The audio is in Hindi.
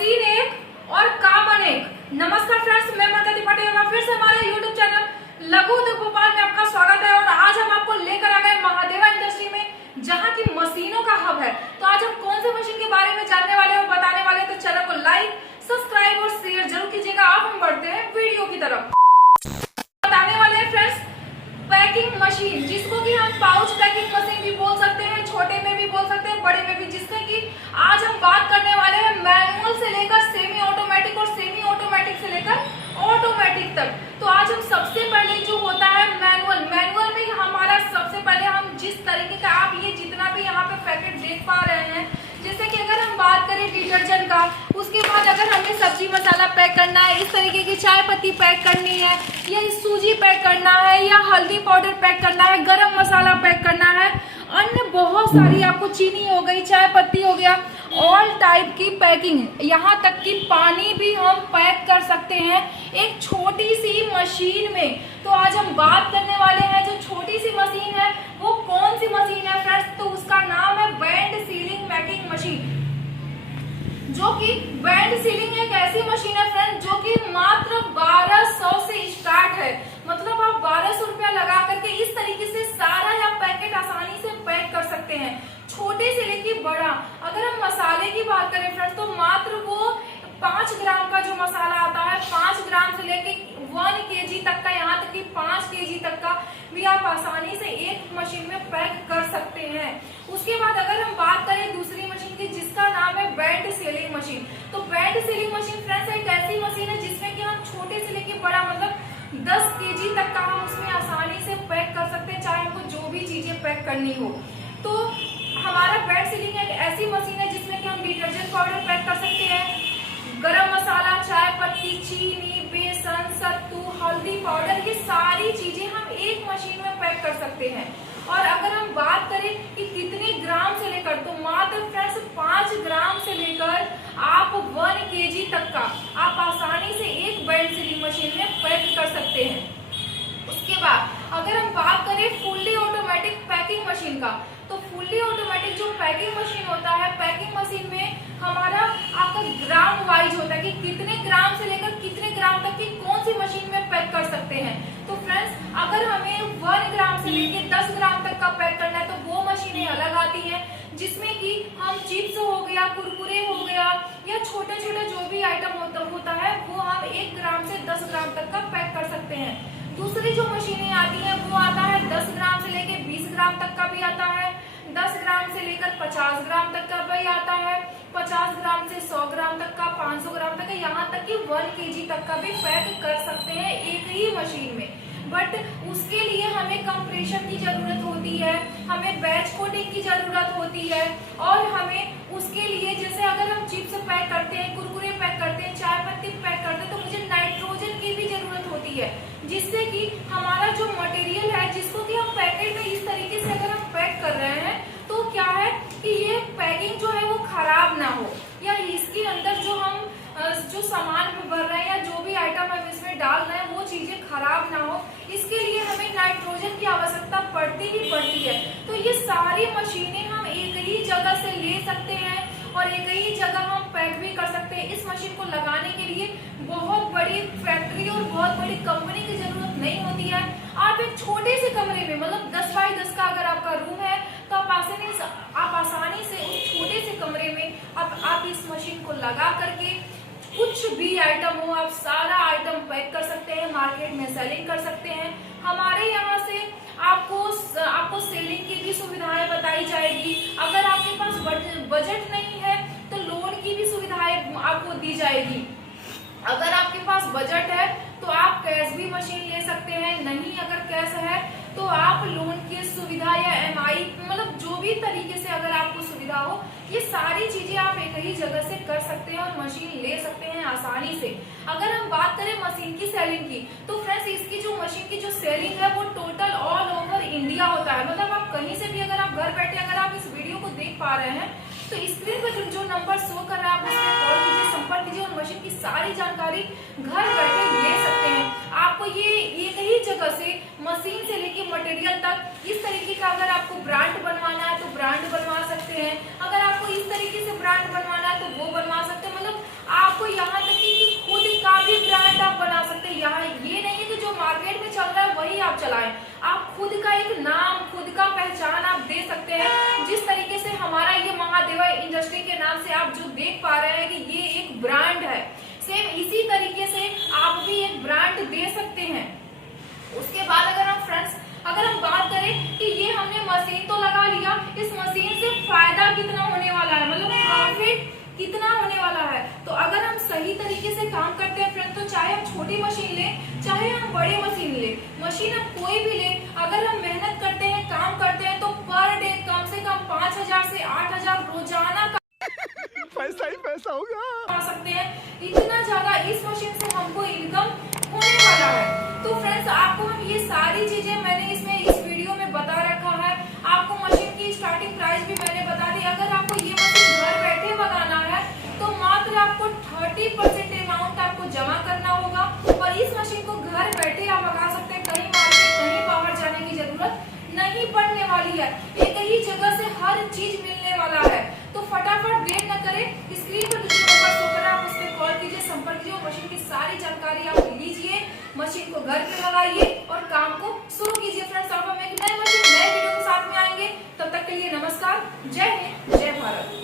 मशीन एक और काम अनेक। नमस्कार फ्रेंड्स, मैं प्रगति पटेल फिर से हमारे यूट्यूब चैनल लघु उद्योग भोपाल में आपका स्वागत है। और आज हम आपको लेकर आ गए महादेवा इंडस्ट्री में, जहां की मशीनों का हब है। तो आज हम कौन से मशीन के बारे में जानने वाले और बताने वाले, तो चैनल को लाइक, सब्सक्राइब और शेयर जरूर कीजिएगा। अब हम बढ़ते हैं वीडियो की तरफ। बताने वाले हैं फ्रेंड्स पैकिंग मशीन, जिसको कि हम पाउच पैकिंग मशीन भी बोल सकते हैं, छोटे में भी बोल सकते हैं, बड़े में भी। जिसका कि आज हम बात करने वाले हैं मैनुअल से लेकर सेमी ऑटोमेटिक और सेमी ऑटोमेटिक से लेकर ऑटोमेटिक तक। तो आज हम सबसे पहले जो होता है मैनुअल में हमारा सबसे पहले हम जिस तरीके का, आप ये जितना भी यहाँ पे पैकेट देख पा रहे हैं, जैसे कि अगर हम बात करें डिटर्जेंट का, उसके बाद अगर हमें सब्जी मसाला पैक करना है, इस तरीके की चाय पत्ती पैक करनी है, या सूजी पैक करना है, या हल्दी पाउडर पैक करना है, गरम मसाला पैक करना है, अन्य बहुत सारी, आपको चीनी हो गई, चाय पत्ती हो गया, ऑल टाइप की पैकिंग, यहाँ तक कि पानी भी हम पैक कर सकते हैं एक छोटी सी मशीन में। तो आज हम बात करने वाले हैं जो छोटी सी मशीन है वो कौन सी मशीन है फ्रेंड्स, तो उसका नाम है बैंड सीलिंग मेकिंग मशीन। जो कि बैंड सीलिंग एक ऐसी मशीन है फ्रेंड्स जो कि मात्र 1200 से स्टार्ट है। मतलब आप 1200 रुपया लगा करके इस तरीके से सारा या पैकेट आसानी से पैक कर सकते हैं, छोटे से लेके बड़ा। अगर हम मसाले की बात करें फ्रेंड्स, तो मात्र वो 5 ग्राम का जो मसाला आता है, 5 ग्राम से लेके 1 kg तक का, यहाँ तक कि 5 kg तक का भी आप आसानी से एक मशीन में पैक कर सकते हैं। उसके बाद अगर हम बात करें दूसरी मशीन की, जिसका नाम है बैंड सीलिंग मशीन। तो बैंड सीलिंग मशीन फ्रेंड्स एक ऐसी मशीन है जिसमें कि हम छोटे से लेके बड़ा, मतलब 10 kg तक का हम उसमें आसानी से पैक कर सकते हैं, चाहे हमको जो भी चीजें पैक करनी हो। तो हमारा बैंड सीलिंग एक ऐसी मशीन है जिसमें कि हम डिटर्जेंट पाउडर पैक कर सकते हैं, गरम मसाला, चाय पत्ती, चीनी, बेसन, सत्तू, हल्दी पाउडर, ये सारी चीजें हम एक मशीन में पैक कर सकते हैं। और अगर हम बात करें कि कितने ग्राम से लेकर, तो मात्र फ्रेंड्स 5 ग्राम से लेकर आप 1 kg तक का आप आसानी से एक बैंड सीलिंग मशीन में पैक कर सकते हैं। उसके बाद अगर हम बात करें फुल्ली ऑटोमेटिक पैकिंग मशीन का, तो फुल्ली ऑटोमेटिक जो पैकिंग मशीन होता है, पैकिंग मशीन में हमारा आपका ग्राम वाइज होता है कि कितने ग्राम से लेकर कितने ग्राम तक की कौन सी मशीन में पैक कर सकते हैं। तो फ्रेंड्स अगर हमें 1 ग्राम से लेकर 10 ग्राम तक का पैक करना है, तो वो मशीनें अलग आती हैं, जिसमें कि हम चिप्स हो गया, कुरकुरे हो गया, या छोटे छोटे जो भी आइटम होता है वो हम 1 ग्राम से 10 ग्राम तक का पैक कर सकते हैं। दूसरी जो मशीनें आती हैं वो आता है 10 ग्राम से लेकर 20 ग्राम तक का भी आता है, 10 ग्राम से लेकर 50 ग्राम तक का भी आता है, 50 ग्राम से 100 ग्राम तक का, 500 ग्राम तक का, यहाँ तक कि 1 kg तक का भी पैक कर सकते हैं एक ही मशीन में। बट उसके लिए हमें कंप्रेशन की जरूरत होती है, हमें बैच कोटिंग की जरूरत होती है, और हमें उसके लिए, जैसे अगर हम चिप्स पैक करते हैं, कुरकुरे पैक करते हैं, चाय पत्ती पैक करते हैं, तो मुझे नाइट्रोजन की भी जरूरत होती है, जिससे कि हमारा जो मटेरियल है, जिसको कि हम पैकेट में इस तरीके से अगर हम पैक कर रहे हैं, तो क्या है कि ये पैकिंग जो है वो खराब ना हो, या इसके अंदर जो हम जो सामान भर रहे हैं या जो भी आइटम हम इसमें डाल रहे हैं वो चीजें खराब ना हो, इसके लिए हमें नाइट्रोजन की आवश्यकता पड़ती ही पड़ती है। तो ये सारी मशीनें हम एक ही जगह से ले सकते हैं और एक ही जगह हम पैक भी कर सकते हैं। इस मशीन को लगाने के लिए बहुत बड़ी फैक्ट्री और बहुत बड़ी कंपनी की जरूरत नहीं होती है। आप एक छोटे से कमरे में, मतलब 10 बाई 10 का अगर आपका रूम है, तो आप आसानी से उस छोटे से कमरे में आप इस मशीन को लगा करके कुछ भी आइटम हो, आप सारा आइटम पैक कर सकते हैं, मार्केट में सेलिंग कर सकते हैं। हमारे यहाँ से आपको सेलिंग की भी सुविधाएं बताई जाएगी। अगर आपके पास बजट नहीं है तो लोन की भी सुविधाएं आपको दी जाएगी। अगर आपके पास बजट है तो आप कैश भी मशीन ले सकते हैं, नहीं अगर कैश है तो आप लोन की सुविधा या MI, मतलब जो भी तरीके से अगर आपको सुविधा हो, ये सारी चीजें आप एक ही जगह से कर सकते हैं और मशीन ले सकते हैं आसानी से। अगर हम बात करें मशीन की सेलिंग की, तो फ्रेंड्स इसकी जो मशीन की जो सेलिंग है वो टोटल ऑल ओवर इंडिया होता है। मतलब आप कहीं से भी, अगर आप घर बैठे अगर आप इस वीडियो को देख पा रहे हैं, तो स्क्रीन पर जो नंबर शो कर रहा है आप उसमें कॉल कीजिए, संपर्क कीजिए और मशीन की सारी जानकारी घर बैठे ले सकते हैं। आपको ये एक ही जगह से मशीन से लेके मटेरियल तक इस तरीके का, अगर आपको ब्रांड बनवाना है तो ब्रांड बनवा सकते हैं, अगर आपको इस तरीके से ब्रांड बनवाना है तो वो बनवा सकते हैं। मतलब आप जो देख पा रहे हैं कि ये एक ब्रांड है, सेम इसी तरीके से आप भी एक ब्रांड दे सकते हैं। उसके बाद अगर हम बात करें कि ये हमने मशीन तो लगा लिया, इस मशीन से फायदा कितना होने वाला है, मतलब प्रॉफिट कितना होने वाला है। तो अगर हम सही तरीके से काम करते हैं फ्रेंड, तो चाहे हम छोटी मशीन लें चाहे हम बड़ी मशीन लें, मशीन हम कोई भी लें, अगर हम मेहनत करते हैं, काम करते हैं, तो पर डे कम से कम 5,000 से 8,000 रोजाना पैसा ही पैसा होगा आ सकते हैं। इतना ज्यादा इस मशीन से हमको इनकम होने वाला है। तो फ्रेंड्स, आपको हम ये सारी चीजें मैंने इस वीडियो में बता रखा है। आपको मशीन की स्टार्टिंग प्राइस भी मैंने बता दी। अगर आपको ये मशीन घर बैठे मंगाना है तो मात्र आपको 30% अमाउंट आपको जमा करना होगा और इस मशीन को घर बैठे आप मंगा सकते हैं। कहीं मार्केट कहीं बाहर जाने की जरूरत नहीं पड़ने वाली है, एक ही जगह से हर चीज मिलने वाला है। तो फटाफट देर न करें, स्क्रीन पर जो नंबर शो कर रहा है आप उस पर कॉल कीजिए, संपर्क कीजिए, मशीन की सारी जानकारी आप लीजिए, मशीन को घर पे लगाइए और काम को शुरू कीजिए। फ्रेंड्स, अब हम एक नए मशीन नए वीडियो के साथ में आएंगे, तब तक के लिए नमस्कार, जय हिंद, जय भारत।